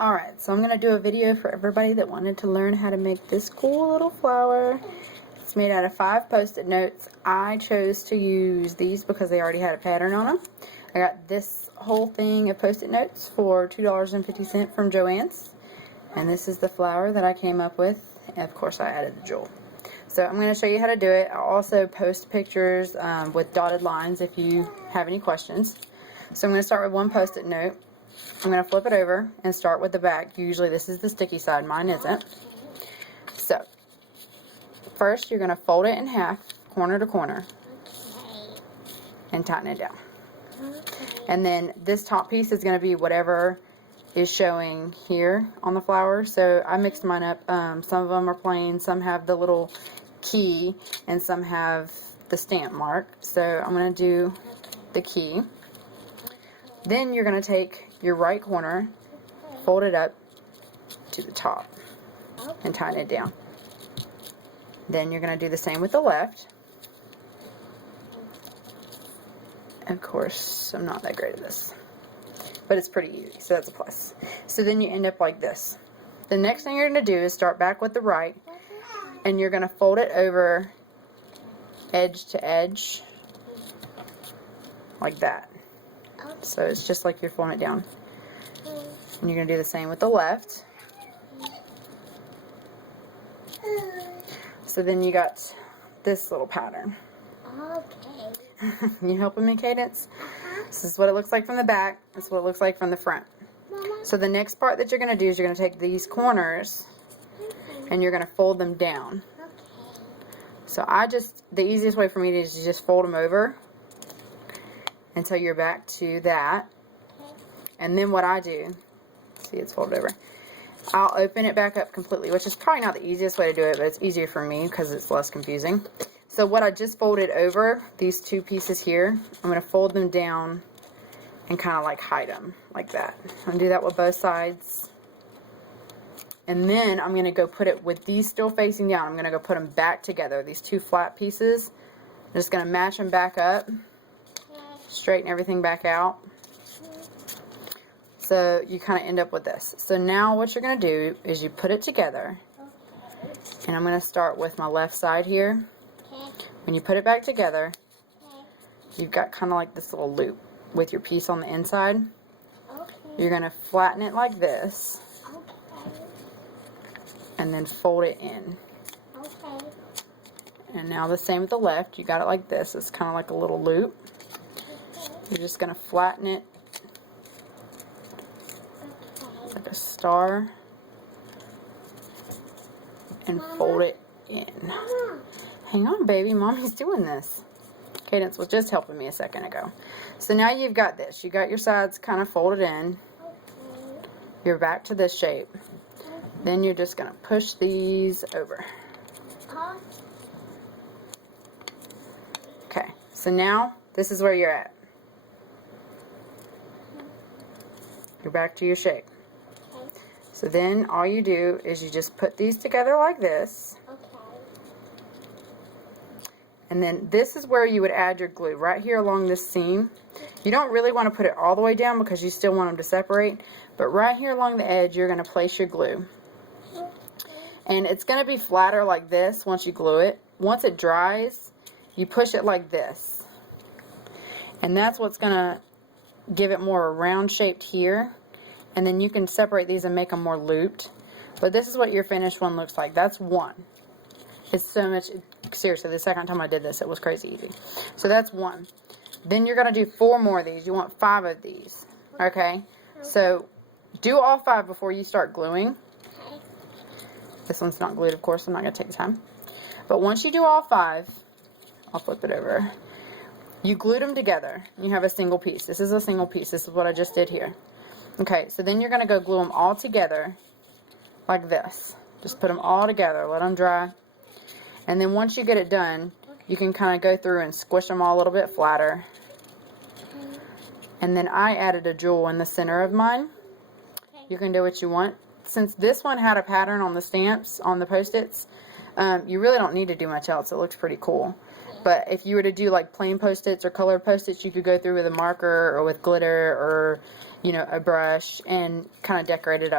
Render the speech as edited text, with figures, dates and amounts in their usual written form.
Alright, so I'm going to do a video for everybody that wanted to learn how to make this cool little flower. It's made out of 5 post-it notes. I chose to use these because they already had a pattern on them. I got this whole thing of post-it notes for $2.50 from Joann's. And this is the flower that I came up with. And of course I added the jewel. So I'm going to show you how to do it. I'll also post pictures with dotted lines if you have any questions. So I'm going to start with one post-it note. I'm going to flip it over and start with the back. Usually this is the sticky side, mine isn't. So, first you're going to fold it in half, corner to corner, and tighten it down. And then this top piece is going to be whatever is showing here on the flower. So I mixed mine up. Some of them are plain, some have the little key, and some have the stamp mark. So I'm going to do the key. Then you're going to take your right corner, fold it up to the top, and tighten it down. Then you're going to do the same with the left. Of course, I'm not that great at this, but it's pretty easy, so that's a plus. So then you end up like this. The next thing you're going to do is start back with the right, and you're going to fold it over edge to edge, like that. So it's just like you're folding it down. And you're going to do the same with the left. So then you got this little pattern. Okay. You helping me, Cadence? This is what it looks like from the back. This is what it looks like from the front. So the next part that you're going to do is you're going to take these corners and you're going to fold them down. So the easiest way for me is to just fold them over until you're back to that. And then what I do, see, it's folded over, I'll open it back up completely, which is probably not the easiest way to do it, but it's easier for me because it's less confusing. So what I just folded over, these two pieces here, I'm going to fold them down and kind of like hide them like that. I'm going to do that with both sides. And then I'm going to go put it with these still facing down. I'm going to go put them back together, these two flat pieces. I'm just going to match them back up, straighten everything back out. So you kind of end up with this. So now what you're going to do is you put it together. And I'm going to start with my left side here. When you put it back together, you've got kind of like this little loop with your piece on the inside. You're going to flatten it like this. And then fold it in. And now the same with the left. You got it like this. It's kind of like a little loop. You're just going to flatten it like a star and fold it in. Hang on, baby, Mommy's doing this. Cadence was just helping me a second ago. So now you've got this. You got your sides kind of folded in. You're back to this shape. Then you're just going to push these over. Okay, so now this is where you're at. You're back to your shape. So then all you do is you just put these together like this. And then this is where you would add your glue, right here along this seam. You don't really want to put it all the way down because you still want them to separate. But right here along the edge, you're going to place your glue. And it's going to be flatter like this once you glue it. Once it dries, you push it like this. And that's what's going to give it more round shaped here. And then you can separate these and make them more looped. But this is what your finished one looks like. That's one. It's so much, seriously, the second time I did this, it was crazy easy. So that's one. Then you're going to do 4 more of these. You want 5 of these. Okay? So do all 5 before you start gluing. This one's not glued, of course. I'm not going to take the time. But once you do all 5, I'll flip it over. You glued them together. You have a single piece. This is a single piece. This is what I just did here. Okay, so then you're going to go glue them all together like this. Just put them all together. Let them dry. And then once you get it done, you can kind of go through and squish them all a little bit flatter. And then I added a jewel in the center of mine. You can do what you want. Since this one had a pattern on the stamps, on the post-its, you really don't need to do much else. It looks pretty cool. But if you were to do like plain post-its or colored post-its, you could go through with a marker or with glitter or, you know, a brush and kind of decorate it up.